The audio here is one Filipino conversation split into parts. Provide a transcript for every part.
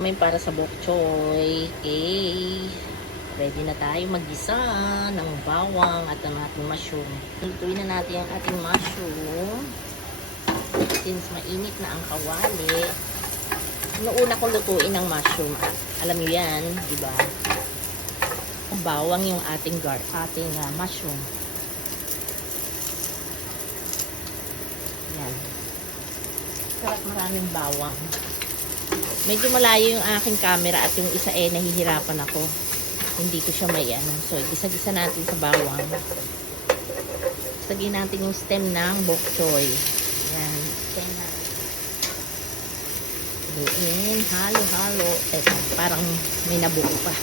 May para sa bok choy. Okay. Ready na tayo mag-gisa ng bawang at ang ating mushroom. Lutuin na natin ang ating mushroom. Since mainit na ang kawali. Noona kong lutuin ang mushroom. Alam niyo yan, di ba? Bawang yung ating mushroom. Yan. Sarap, maraming bawang. Medyo malayo yung aking camera at yung isa nahihirapan ako. Hindi ko siya may ano. So, gisa-gisa natin sa bawang. Sagin natin yung stem ng bok choy. Yan. Stem natin. Buin. Halo-halo. Teka, parang may nabuo pa.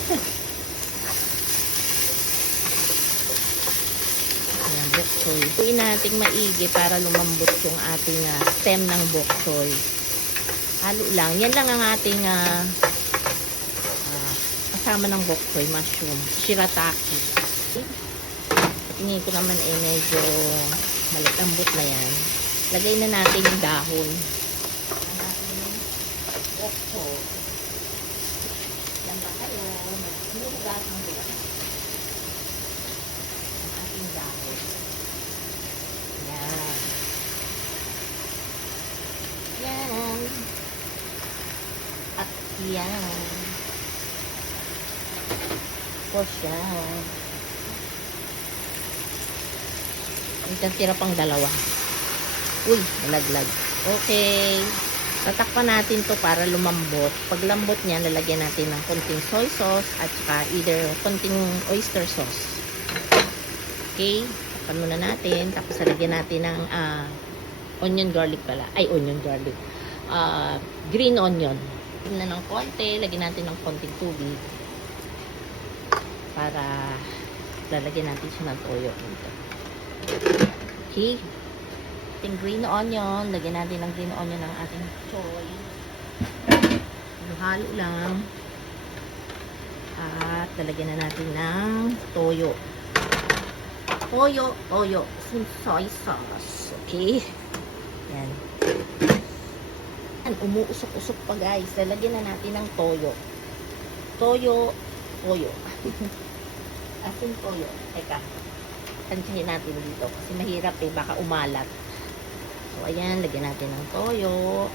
Yan, bok choy. Buin natin maigi para lumambot yung ating stem ng bok choy. Halo lang. Yan lang ang ating kasama ng bok choy, mushroom, shirataki. Tingin ko naman medyo malambot na yan. Lagay na natin yung dahon. Ang ating bok choy. Yan ba kayo? Hinuhugas ng buwan. Ang ating dahon. Yan. Yan. At yan. Po siya. Tira pang dalawa. Uy, nalaglag. Okay. Tatakpan natin to para lumambot. Pag lambot niya, lalagyan natin ng konting soy sauce at saka either konting oyster sauce. Okay. Takpan muna natin. Tapos lalagyan natin ng onion garlic pala. Ay, onion garlic. Green onion. Na ng konti. Lagyan natin ng konting tubig. Para lalagyan natin siya ng toyo dito. Okay. Ating green onion. Lagyan natin ng green onion ng ating choy. Halo lang. At lalagyan na natin ng toyo. Toyo. Soy sauce. Okay. Yan. Umuusok-usok pa guys. Lalagyan na natin ng toyo. Toyo. Asin toyo. Teka. Tansyahin natin dito. Kasi mahirap baka umalat. So, ayan. Lagyan natin ng toyo.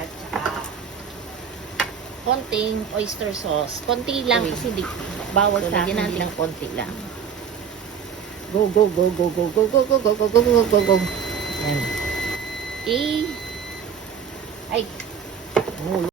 At saka konting oyster sauce. Konti lang kasi hindi bawal sa akin. Lagyan natin ng konti lang. Go. Ayan. Ay.